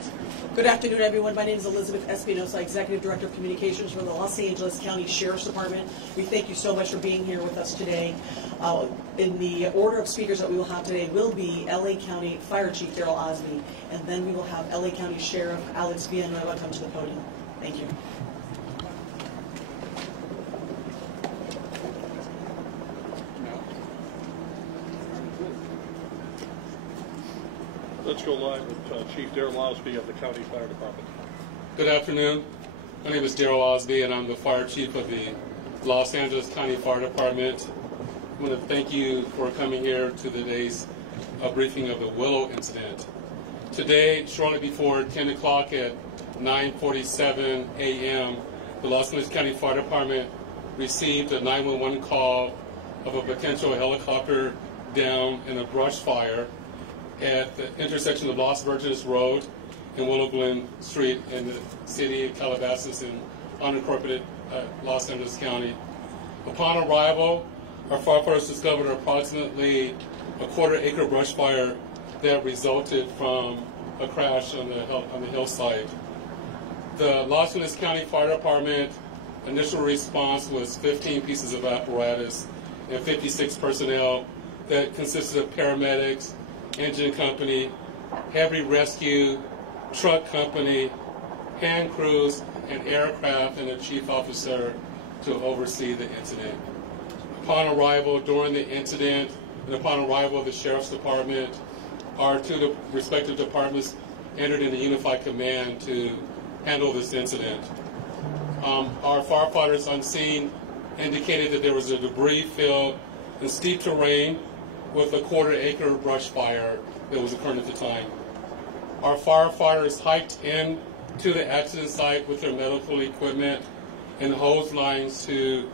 tonight. Good afternoon, everyone. My name is Elizabeth Espinosa, Executive Director of Communications for the Los Angeles County Sheriff's Department. We thank you so much for being here with us today. In the order of speakers that we will have today will be LA County Fire Chief Daryl Osby, and then we will have LA County Sheriff Alex Villanueva come to the podium. Thank you. Let's go live with Chief Daryl Osby of the County Fire Department. Good afternoon. My name is Daryl Osby, and I'm the Fire Chief of the Los Angeles County Fire Department. I want to thank you for coming here to today's briefing of the Willow incident. Today, shortly before 10 o'clock at 9:47 a.m., the Los Angeles County Fire Department received a 911 call of a potential helicopter down in a brush fire at the intersection of Los Virgenes Road and Willow Glen Street in the city of Calabasas in unincorporated Los Angeles County. Upon arrival, our firefighters discovered approximately a quarter-acre brush fire that resulted from a crash on the hillside. The Los Angeles County Fire Department initial response was 15 pieces of apparatus and 56 personnel that consisted of paramedics, engine company, heavy rescue, truck company, hand crews, and aircraft, and a chief officer to oversee the incident. Upon arrival during the incident, and upon arrival of the Sheriff's Department, our two respective departments entered into unified command to handle this incident. Our firefighters on scene indicated that there was a debris field in steep terrain with a quarter-acre brush fire that was occurring at the time. Our firefighters hiked in to the accident site with their medical equipment and hose lines to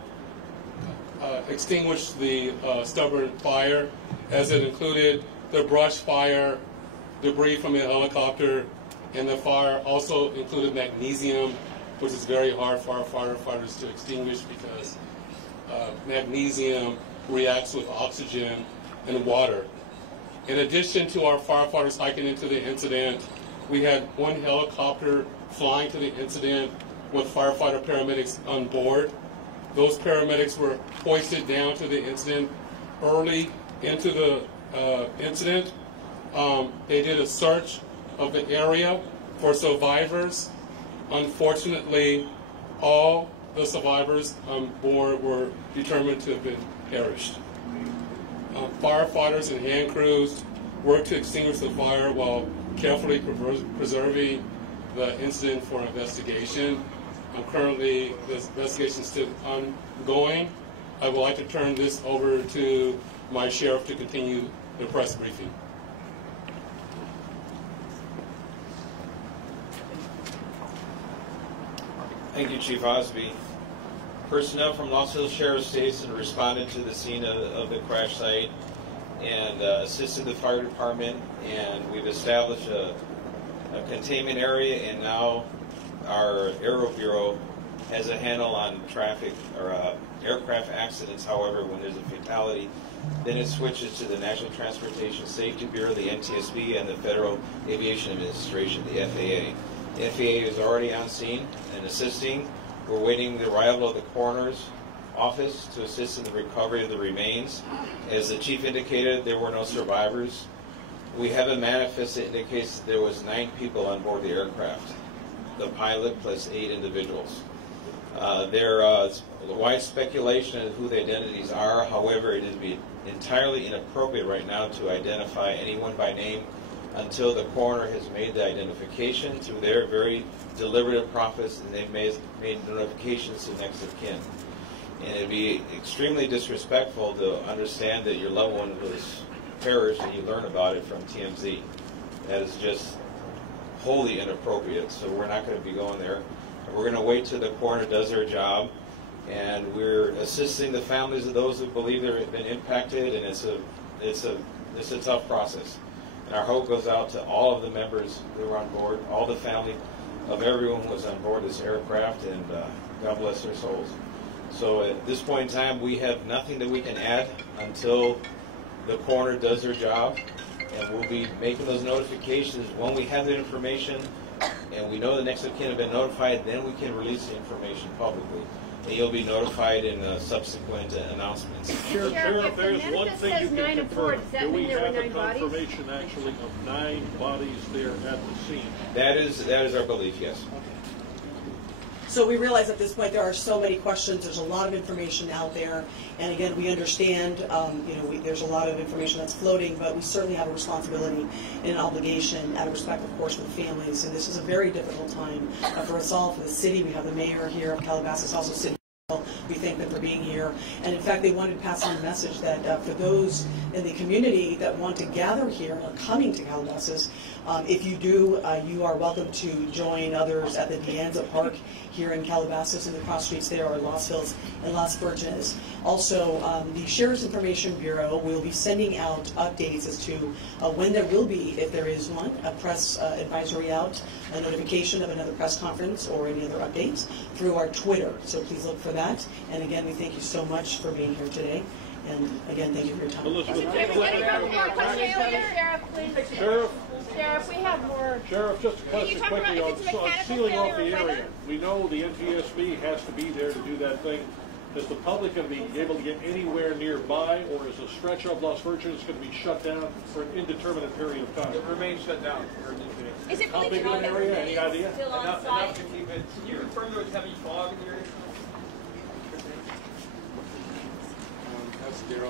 extinguish the stubborn fire, as it included the brush fire, debris from the helicopter, and the fire also included magnesium, which is very hard for our firefighters to extinguish because magnesium reacts with oxygen and water. In addition to our firefighters hiking into the incident, we had one helicopter flying to the incident with firefighter paramedics on board. Those paramedics were hoisted down to the incident early into the incident. They did a search of the area for survivors. Unfortunately, all the survivors on board were determined to have been perished. Firefighters and hand crews worked to extinguish the fire while carefully preserving the incident for investigation. Currently, this investigation is still ongoing. I would like to turn this over to my sheriff to continue the press briefing. Thank you, Chief Osby. Personnel from Los Angeles Sheriff's Station responded to the scene of the crash site and assisted the fire department, and we've established a containment area, and now our Aero Bureau has a handle on traffic or aircraft accidents. However, when there's a fatality, then it switches to the National Transportation Safety Bureau, the NTSB, and the Federal Aviation Administration, the FAA. The FAA is already on scene and assisting. We're waiting the arrival of the coroner's office to assist in the recovery of the remains. As the chief indicated, there were no survivors. We have a manifest that indicates that there was 9 people on board the aircraft, the pilot plus 8 individuals. There is wide speculation of who the identities are. However, it would be entirely inappropriate right now to identify anyone by name until the coroner has made the identification through their very deliberative process, and they've made notifications to next of kin. And it'd be extremely disrespectful to understand that your loved one was perished and you learn about it from TMZ. That is just wholly inappropriate, so we're not going to be going there. We're going to wait till the coroner does their job, and we're assisting the families of those who believe they've been impacted, and it's a tough process. And our hope goes out to all of the members who were on board, all the family of everyone who was on board this aircraft, and God bless their souls. So at this point in time, we have nothing that we can add until the coroner does their job, and we'll be making those notifications when we have the information and we know the next of kin have been notified, then we can release the information publicly. And you'll be notified in subsequent announcements. Sheriff, if the there's one manifest thing you says can 9 and 4, confirm. does that Do we mean there were have a 9 bodies? confirmation actually of 9 bodies there at the scene? That is our belief, yes. So we realize at this point there are so many questions. There's a lot of information out there, and again, we understand. There's a lot of information that's floating, but we certainly have a responsibility and an obligation, out of respect, of course, for the families. And this is a very difficult time for us all, for the city. We have the mayor here of Calabasas, also city. We thank them for being here. And in fact, they wanted to pass on a message that for those in the community that want to gather here or coming to Calabasas, if you do, you are welcome to join others at the Dianza Park here in Calabasas, and the cross streets there are Los Hills and Las Virgenes. Also, the Sheriff's Information Bureau will be sending out updates as to when there will be, if there is one, a press advisory out, a notification of another press conference or any other updates through our Twitter. So please look for that. And again, we thank you so much for being here today. And again, thank you for your time. Elizabeth, Sheriff, please. Sheriff, we have more. Sheriff, just a Can question you talk quickly about on if it's a mechanical sealing off the failure or area. weather? We know the NTSB has to be there to do that thing. Is the public going to be able to get anywhere nearby, or is a stretch of Las Virgenes going to be shut down for an indeterminate period of time? It remains shut down. Is it How really big of an area? Any idea? Still on Enough site? to keep it. You refer to it as heavy fog in the area? That's zero.